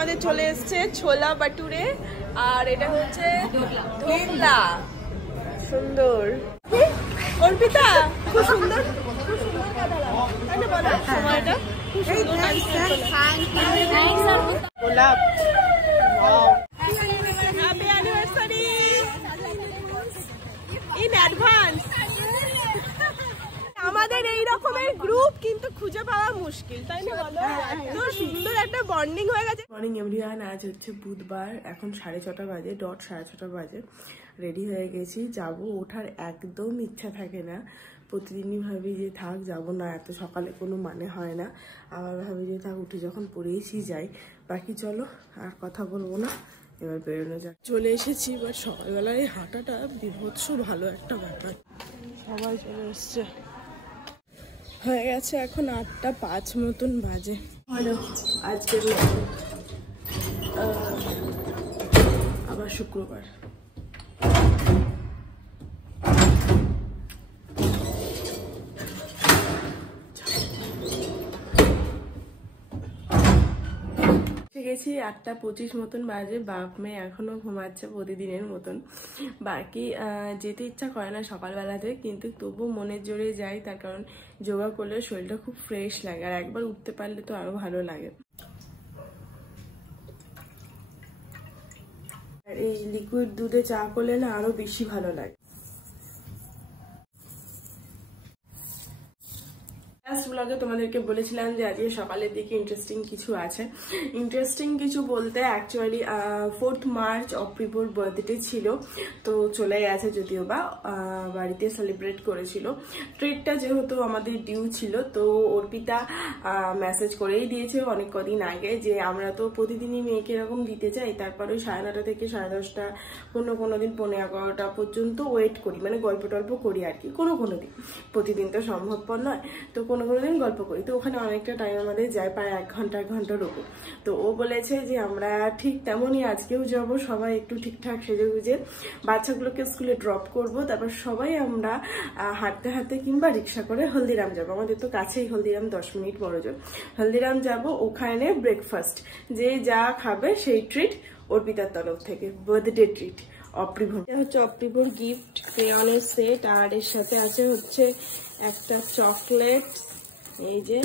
আমাদের চলে এসছে ছোলা বাটুরে, আর এটা হচ্ছে ধোকলা। সুন্দর অর্পিতা, খুব সুন্দর, খুব সুন্দর কথা বলো। সময়টা খুব সুন্দর গোলাপ। Happy anniversary in advance. আমাদের এই রকমের গ্রুপ কিন্তু খুঁজে পাওয়া মুশকিল, তাই না বলো? এত সুন্দর একটা বন্ডিং হয়ে গেছে। মর্নিং এভরিওয়ান, আজ হচ্ছে বুধবার, এখন 6:30 বাজে, ডট 6:30 বাজে। রেডি হয়ে গেছি, যাব। ওঠার একদম ইচ্ছা থাকে না, প্রতিদিনই ভাবি যে থাক যাবো না, এত সকালে কোনো মানে হয় না। আবার ভাবি যে থাক, উঠে যখন পড়েইছি যাই। বাকি চলো, আর কথা বলবো না, এবার বেরোনো যাক। চলে এসেছি, এবার সকালবেলায় হাঁটাটা বিভৎস ভালো একটা ব্যাপার। সবাই চলে এসছে, হয়ে গেছে এখন 8:05 মতন বাজে। আজকে আবার শুক্রবার। গেছি 8:25 মতন বাজে। বাপ মেয়ে এখনো ঘুমাচ্ছে প্রতিদিনের মতন। বাকি যেতে ইচ্ছা করে না সকালবেলাতে, কিন্তু তবু মনের জোরে যাই, তার কারণ যোগা করলে শরীরটা খুব ফ্রেশ লাগে, আর একবার উঠতে পারলে তো আরো ভালো লাগে। আর এই লিকুইড দুধে চা করলে না আরো বেশি ভালো লাগে। ব্লগে তোমাদেরকে বলেছিলাম যে আজকে সকালের দিকে ইন্টারেস্টিং কিছু আছে। ইন্টারেস্টিং কিছু বলতে অ্যাকচুয়ালি 4th মার্চ অপ্রিপুর বার্থডে ছিল, তো চলে গেছে, যদিও বা বাড়িতে সেলিব্রেট করেছিল। ট্রিটটা যেহেতু আমাদের ডিউ ছিল, তো অর্পিতা মেসেজ করেই দিয়েছে অনেক কদিন আগে যে আমরা তো প্রতিদিনই মেয়েকে এরকম দিতে চাই, তারপরে 9:30 থেকে 10:30, কোনো দিন 11:30 পর্যন্ত ওয়েট করি, মানে গল্প টল্প করি আর কি। কোনো দিন, প্রতিদিন তো সম্ভবপর নয়, তো কোনো দিন গল্প করি। তো ওখানে অনেকটা টাইম আমাদের যায়, প্রায় 1 ঘন্টার উপর। তো ও বলেছে যে আমরা ঠিক তেমনই আজকেও যাব, সবাই একটু ঠিকঠাক সেজে গুজে বাচ্চাগুলোকে স্কুলে ড্রপ করব, তারপর সবাই আমরা হাঁটতে হাঁটতে কিংবা রিক্সা করে হলদিরাম যাব। আমাদের তো কাছেই হলদিরাম, 10 মিনিট বড়জোর। হলদিরাম যাব, ওখানে ব্রেকফাস্ট, যে যা খাবে সেই ট্রিট অর্পিতার তরফ থেকে, বার্থডে ট্রিট অপ্রিভোর। এটা হচ্ছে অপ্রিভোর গিফট, ক্রেয়নের সেট, আর এর সাথে আছে হচ্ছে একটা চকলেট, এই যে,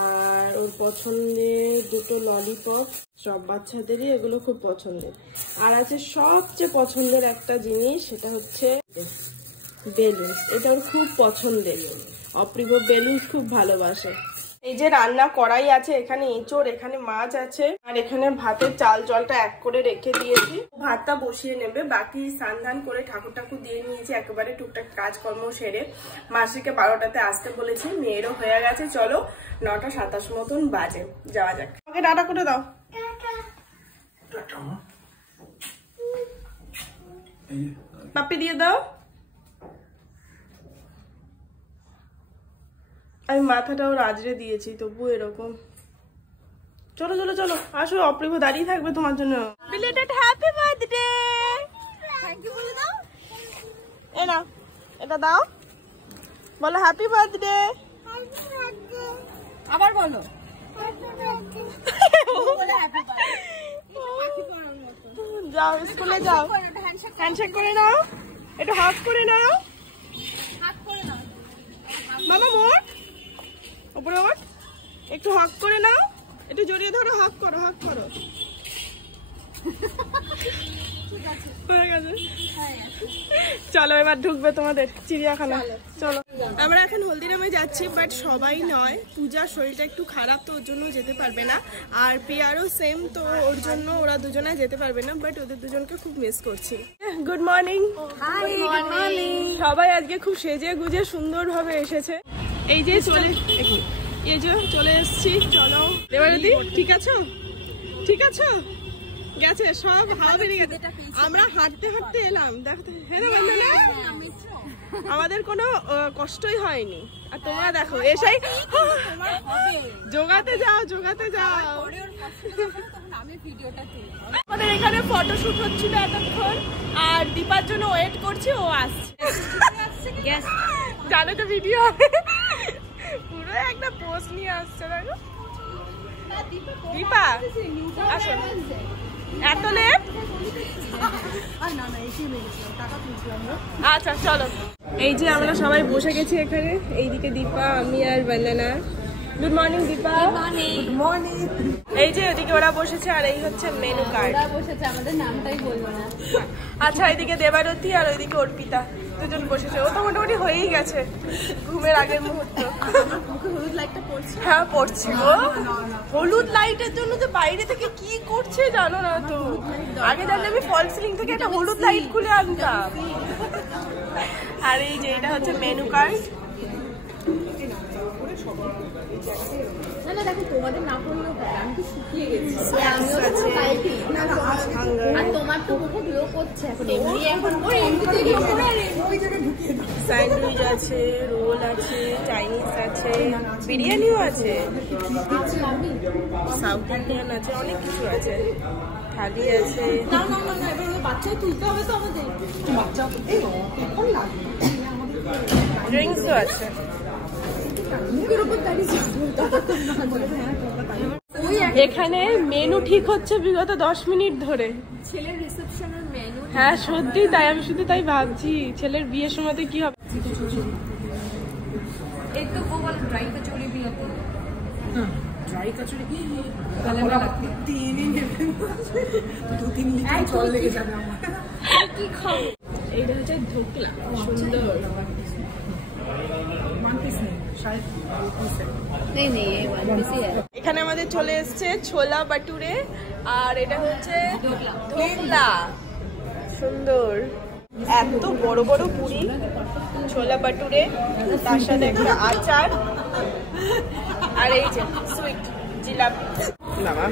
আর ওর পছন্দের 2টো ললিপপ, সব বাচ্চাদেরই এগুলো খুব পছন্দের। আর আছে সবচেয়ে পছন্দের একটা জিনিস, সেটা হচ্ছে বেলুন। এটা ওর খুব পছন্দের, অপ্রিভোর বেলুন খুব ভালোবাসে। এই যে রান্না করাই আছে, এখানে এঁচড়, এখানে মাছ আছে, আর এখানে ভাতের চাল জলটা এক করে রেখে দিয়েছি, ভাতটা বসিয়ে নেবে। বাকি স্নান করে ঠাকুর দিয়ে নিয়েছি, একেবারে টুকটাক কাজকর্ম সেরে। মাসিকে 12টাতে আসতে বলেছি, মেয়েরও হয়ে গেছে। চলো, 9:27 মতন বাজে, যাওয়া যাক। ওকে টাটা করে দাও। পাপ্পি দিয়ে দাও। আমি মাথাটাও রাজরে দিয়েছি, তবু এরকম। চলো চলো চলো, আসো, অপ্রিভ দাঁড়িয়ে থাকবে তোমার জন্য। Belated happy birthday. Thank you বলে দাও। এ নাও, এটা দাও, বলো হ্যাপি বার্থডে। আবার বলো। যাও স্কুলে যাও, হ্যান্ডশেক করে নাও, একটু হাত করে নাও। মামা মোট উপরে ওঠ, একটু হক করে নাও, একটু জড়িয়ে ধরো, হক করো, হক করো। চলো এবার ঢুকবে তোমাদের চিড়িয়াখানা। চলো, আমরা এখন হলদিরামে যাচ্ছি, বাট সবাই নয়। পূজার শরীরটা একটু খারাপ, তো ওর জন্য যেতে পারবে না, আর পিয়ারও সেম, তো ওর জন্য ওরা দুজনে যেতে পারবে না, বাট ওদের দুজনকে খুব মিস করছি। Good morning. সবাই আজকে খুব সেজে গুজে সুন্দরভাবে এসেছে। এই যে চলে এসছি। চলো দেবারতী, ঠিক আছো? ঠিক আছো? গেছে সব, হাওয়া বেরিয়ে গেছে। আমরা হাঁটতে হাঁটতে এলাম, দেখতে। আমাদের কোনো কষ্টই হয়নি, আর তোমরা দেখো এসেই যোগাতে যাও। আমাদের এখানে ফটোশুট হচ্ছিল এতক্ষণ, আর দীপার জন্য ওয়েট করছি, ও আসছে। জানো তো ভিডিও হবে, পুরো একটা পোস্ট নিয়ে আসছে। দেখো দীপা আসো, এত লেট? আচ্ছা চলো। এই যে আমরা সবাই বসে গেছি এখানে, এইদিকে দীপা, আমি আর Bandana. Good morning Dipa. Good morning. এই যে ওদিকে ওরা বসেছে, আর এই হচ্ছে মেনু কার্ড। ওরা বসেছে, আমাদের নামটাই বলবো না। আচ্ছা, এইদিকে দেবারতী আর ওইদিকে অর্পিতা দুজন বসেছে। ও তো মোটামুটি হয়েই গেছে ঘুমের আগের মুহূর্ত। হলুদ লাইটটা পড়ছে। হ্যাঁ পড়ছে গো। হলুদ লাইটের জন্য যে বাইরে থেকে কি করছে জানো না তো। আগে জানলে আমি ফল সিলিং থেকে একটা হলুদ লাইট খুলে আনতাম। আর এই যে এটা হচ্ছে মেনু কার্ড। না না দেখো, তোমাদের না পড়লেও আমি তো শুকিয়ে গেছি। আর তোমার তো মুখে গ্লো করছে এখন, এমনি এখন স্যান্ডউইচ আছে, রোল আছে, চাইনিজ আছে, বিরিয়ানিও আছে, সাউথ ইন্ডিয়ান আছে, অনেক কিছু আছে, থালি আছে। বাচ্চা তুলতে হবে তো আমাদের, বাচ্চা ড্রিঙ্কসও আছে। এখানে মেনু ঠিক হচ্ছে বিগত 10 মিনিট ধরে। ছেলের রিসেপশনের মেনু। হ্যাঁ সত্যি তাই, আমি শুধু তাই ভাবছি ছেলের বিয়ের সময় কি হবে। एक तो वो वाला ड्राई कचौड़ी भी होती है। ड्राई कचौड़ी की दो-तीन लीटर জল লেগে যাবে আমার। কি খাও? এইটা হচ্ছে ঢোকলা, সুন্দর। नहीं नहीं, ये वन पीस ही है। এখানে আমাদের চলে এসেছে ছোলা বাটুরে, আর এটা হচ্ছে ঢোকলা। সুন্দর, এত বড় বড় পুরি, ছোলা বাটুরে, তার সাথে একটা আচার, আর এই যে সুইট জিলাপি। বাবা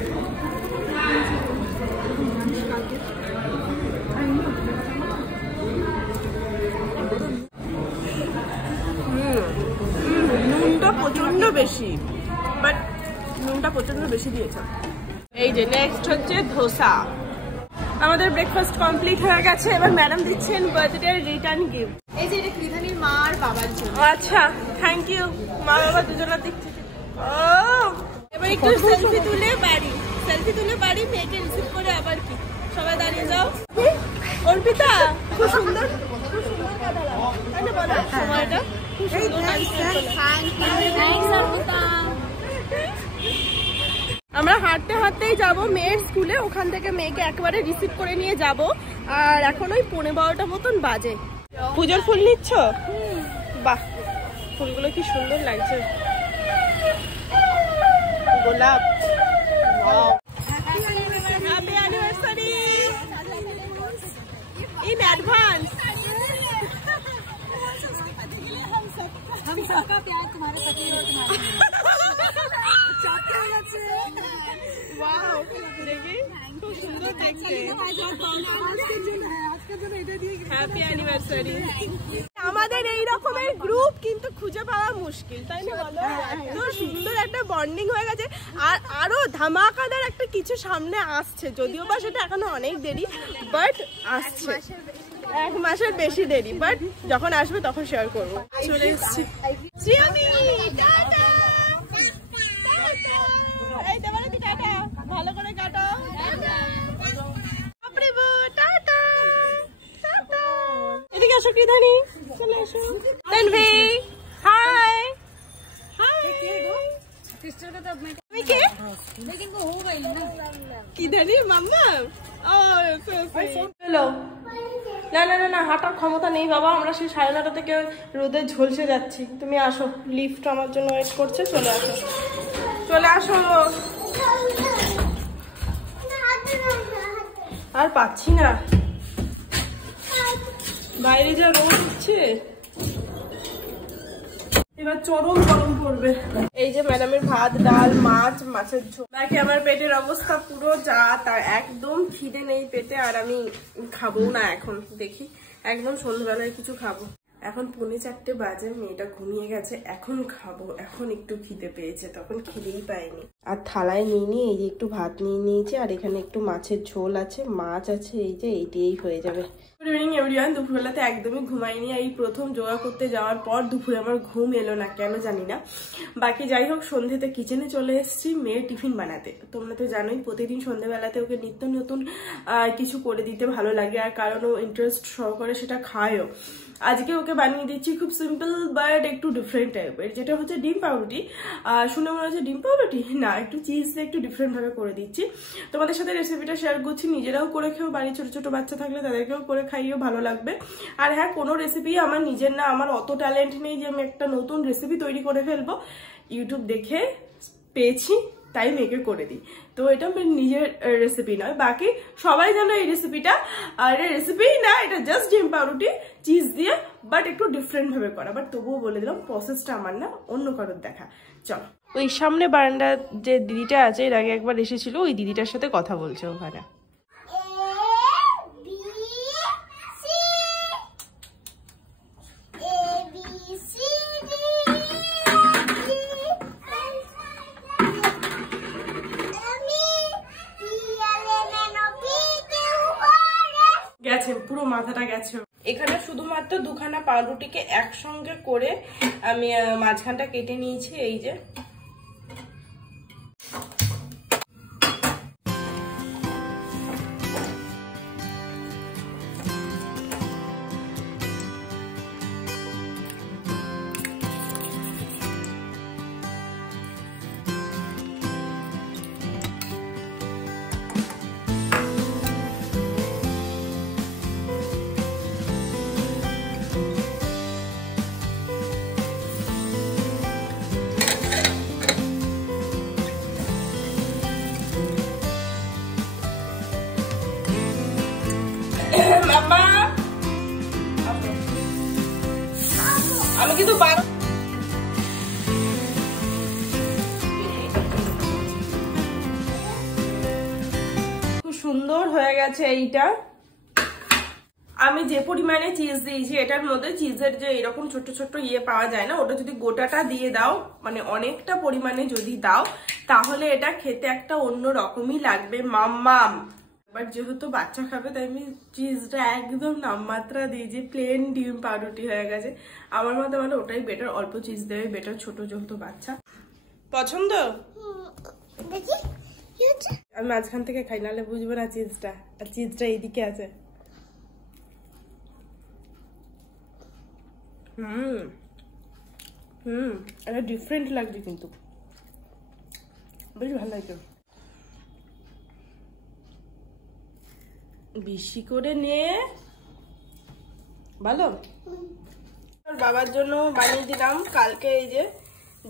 নুনটা প্রচন্ড বেশি, বাট নুনটা প্রচন্ড বেশি দিয়েছে। এই যে নেক্সট হচ্ছে ধোসা। আমাদের ব্রেকফাস্ট কমপ্লিট হয়ে গেছে, এবার ম্যাডাম দিচ্ছেন বার্থডে রিটার্ন গিফট। এই যে এটা কৃধানির মা আর বাবার জন্য। আচ্ছা থ্যাংক ইউ, মা বাবা দুজনের দিক থেকে। ও এবার একটু সেলফি তুলে বাড়ি, সেলফি তুলে বাড়ি, মেয়েকে রিসিভ করে আবার কি। সবাই দাঁড়িয়ে যাও। অর্পিতা খুব সুন্দর, খুব সুন্দর কাটালাম তাই না, বলো সময়টা খুব সুন্দর লাগছে। থ্যাঙ্কস অর্পিতা। আমরা হাঁটতে হাঁটতেই যাব মেয়ের স্কুলে, ওখান থেকে মেয়েকে একবারে রিসিভ করে নিয়ে যাব। আর এখন ওই 12:15 মতন বাজে। পুজোর ফুল নিচ্ছ? বাহ, ফুলগুলো কি সুন্দর লাগছে, গোলাপ। Happy anniversary in advance. हम सबका प्यार तुम्हारे पति और तुम्हारे ওয়াও, দেখি খুব সুন্দর দেখতে। Happy anniversary. আমাদের এই রকমের গ্রুপ কিন্তু খুঁজে পাওয়া মুশকিল, তাই না বলো? এত সুন্দর একটা বন্ডিং হয়ে গেছে। আর আরো ধামাকাদার একটা কিছু সামনে আসছে, যদিও বা সেটা এখনো অনেক দেরি, বাট আসছে। 1 মাসের বেশি দেরি, বাট যখন আসবে তখন শেয়ার করবো। চলে এসেছি। ভালো করে কাটো। এদিকে আসো কৃধানি, চলে এসো। তানভি হাই। তুমি কে? কৃধানি মাম্মা। হ্যালো। না না না না, হাঁটার ক্ষমতা নেই বাবা, আমরা সেই 9:30 থেকে রোদে ঝলসে যাচ্ছি। তুমি আসো, লিফট আমার জন্য ওয়েট করছে, চলে আসো, চলে আসো। আর পাচ্ছি না, বাইরে যা রোদ হচ্ছে, এবার চরম গরম পড়বে। এই যে ম্যাডামের ভাত, ডাল, মাছ, মাছের ঝোল। বাকি আমার পেটের অবস্থা পুরো যা তা, একদম খিদে নেই পেটে। আর আমি খাবো না এখন, দেখি একদম সন্ধ্যাবেলায় কিছু খাবো। এখন 3:45 বাজে, মেয়েটা ঘুমিয়ে গেছে, এখন খাবো। এখন একটু খিদে পেয়েছে, তখন খিদেই পাইনি। আর থালায় নিয়ে নিয়ে এই যে একটু ভাত নিয়ে নিয়েছি, আর এখানে একটু মাছের ঝোল আছে, মাছ আছে, এই যে এইটাই হয়ে যাবে। Good evening everyone. দুপুরবেলাতে একদমই ঘুমাইনি। এই প্রথম যোগা করতে যাওয়ার পর দুপুরে আমার ঘুম এলো না, কেন জানি না। বাকি যাই হোক, সন্ধ্যেতে কিচেনে চলে এসেছি মেয়ের টিফিন বানাতে। তোমরা তো জানোই প্রতিদিন সন্ধ্যেবেলাতে ওকে নিত্য নতুন কিছু করে দিতে ভালো লাগে, আর কারণ ও ইন্টারেস্ট সহকারে সেটা খায়ও। আজকে ওকে বানিয়ে দিচ্ছি খুব সিম্পল বাট একটু ডিফারেন্ট টাইপের, যেটা হচ্ছে ডিম পাউরুটি। শুনে মনে হচ্ছে ডিম পাউরুটি না, একটু চিজ দিয়ে একটু ডিফারেন্ট ভাবে করে দিচ্ছি। তোমাদের সাথে রেসিপিটা শেয়ার করছি, নিজেরাও করে খেয়েও, বাড়ির ছোট ছোট বাচ্চা থাকলে তাদেরকেও করে খাইয়েও ভালো লাগবে। আর হ্যাঁ, কোনো রেসিপি আমার নিজের না, আমার অত ট্যালেন্ট নেই যে আমি একটা নতুন রেসিপি তৈরি করে ফেলবো। ইউটিউব দেখে পেয়েছি তাই মেয়েকে করে দিই। তো এটা আমার নিজের রেসিপি নয়, বাকি সবাই জানো এই রেসিপিটা। আর এটা রেসিপি না, এটা জাস্ট ডিম পাউরুটি চিজ দিয়ে, বাট একটু ডিফারেন্ট ভাবে করা। বাট তবুও বলে দিলাম প্রসেসটা আমার না, অন্য কারোর দেখা। চলো, ওই সামনে বারান্দার যে দিদিটা আছে, এর আগে একবার এসেছিল, ওই দিদিটার সাথে কথা বলছে ওখানে। গেছে পুরো মাথাটা গেছে। এখানে শুধুমাত্র দুখানা পাউরুটিকে একসঙ্গে করে আমি মাঝখানটা কেটে নিয়েছি, এই যে। আমি কিন্তু খুব সুন্দর হয়ে গেছে এইটা। আমি যে পরিমাণে চিজ দিয়েছি, এটার মধ্যে চিজের যে এরকম ছোট ছোট ইয়ে পাওয়া যায় না, ওটা যদি গোটাটা দিয়ে দাও, মানে অনেকটা পরিমাণে যদি দাও, তাহলে এটা খেতে একটা অন্য রকমই লাগবে মাম্মাম। বাট যেহেতু বাচ্চা খাবে তাই আমি চিজটা একদম নামমাত্রা দিয়েছি, প্লেন ডিম পাউরুটি হয়ে গেছে। আমার মতে মানে ওটাই বেটার, অল্প চিজ দেবে বেটার, ছোট যেহেতু বাচ্চা। পছন্দ? আমি মাঝখান থেকে খাই, নাহলে বুঝবো না চিজটা, আর চিজটা এইদিকে আছে। এটা ডিফারেন্ট লাগছে কিন্তু বেশ ভালো লাগছে। বেশি করে নে, ভালো। বাবার জন্য বানিয়ে দিলাম কালকে, এই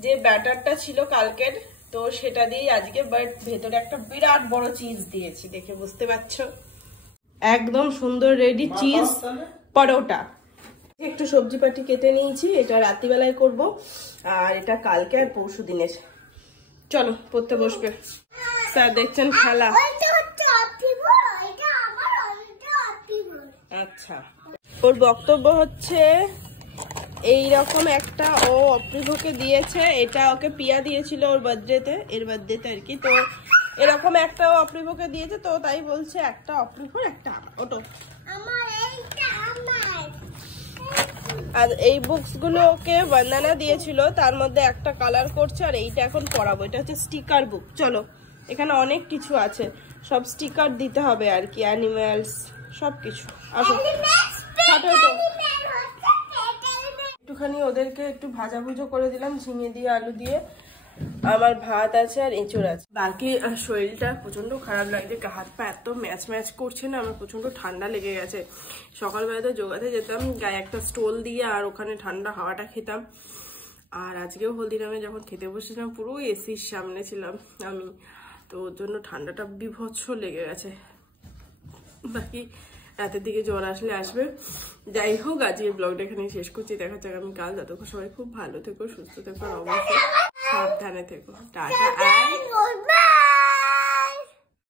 যে ব্যাটারটা ছিল কালকের, তো সেটা দিয়ে আজকে, বাট ভেতরে একটা বিরাট বড় চিজ দিয়েছি, দেখে বুঝতে পারছো। একদম সুন্দর রেডি চিজ পরোটা। একটু সবজি পাটি কেটে নিয়েছি, এটা রাত্রিবেলায় করব, আর এটা কালকে আর পরশু দিনের। চলো পড়তে বসবে। স্যার দেখছেন খেলা। আচ্ছা, ওর বক্তব্য হচ্ছে এইরকম একটা ও অপ্রিভকে দিয়েছে, এটা ওকে পিয়া দিয়েছিল ওর বার্থডেতে, এর বার্থডেতে আর কি। তো এরকম একটা অপ্রিভকে দিয়েছে, তো তাই বলছে একটা অপ্রিভর একটা আমার, ওটো আর এই বুকস গুলো ওকে বন্দনা দিয়েছিল, তার মধ্যে একটা কালার করছে, আর এইটা এখন পড়াবো। এটা হচ্ছে স্টিকার বুক। চলো, এখানে অনেক কিছু আছে, সব স্টিকার দিতে হবে আর কি, অ্যানিমেলস সবকিছু। আসো একটুখানি ওদেরকে একটু ভাজা ভুজো করে দিলাম, ঝিঙে দিয়ে আলু দিয়ে। আমার ভাত আছে আর এঁচড় আছে। বাকি শরীরটা প্রচন্ড খারাপ লাগছে, হাত পা এত ম্যাচ ম্যাচ করছে না, আমার প্রচন্ড ঠান্ডা লেগে গেছে। সকালবেলাতে যোগাতে যেতাম, গায়ে একটা স্টোল দিয়ে, আর ওখানে ঠান্ডা হাওয়াটা খেতাম। আর আজকেও হলদিরামে যখন খেতে বসেছিলাম, পুরো এসির সামনে ছিলাম আমি, তো ওর জন্য ঠান্ডাটা বিভৎস লেগে গেছে। বাকি রাতের দিকে জ্বর আসলে আসবে। যাই হোক, আজকে ব্লগটা এখানে শেষ করছি, দেখা যাক আমি কাল। যতক্ষণ সবাই খুব ভালো থেকো, সুস্থ থেকো, অবশ্যই সাবধানে থেকো। টাটা।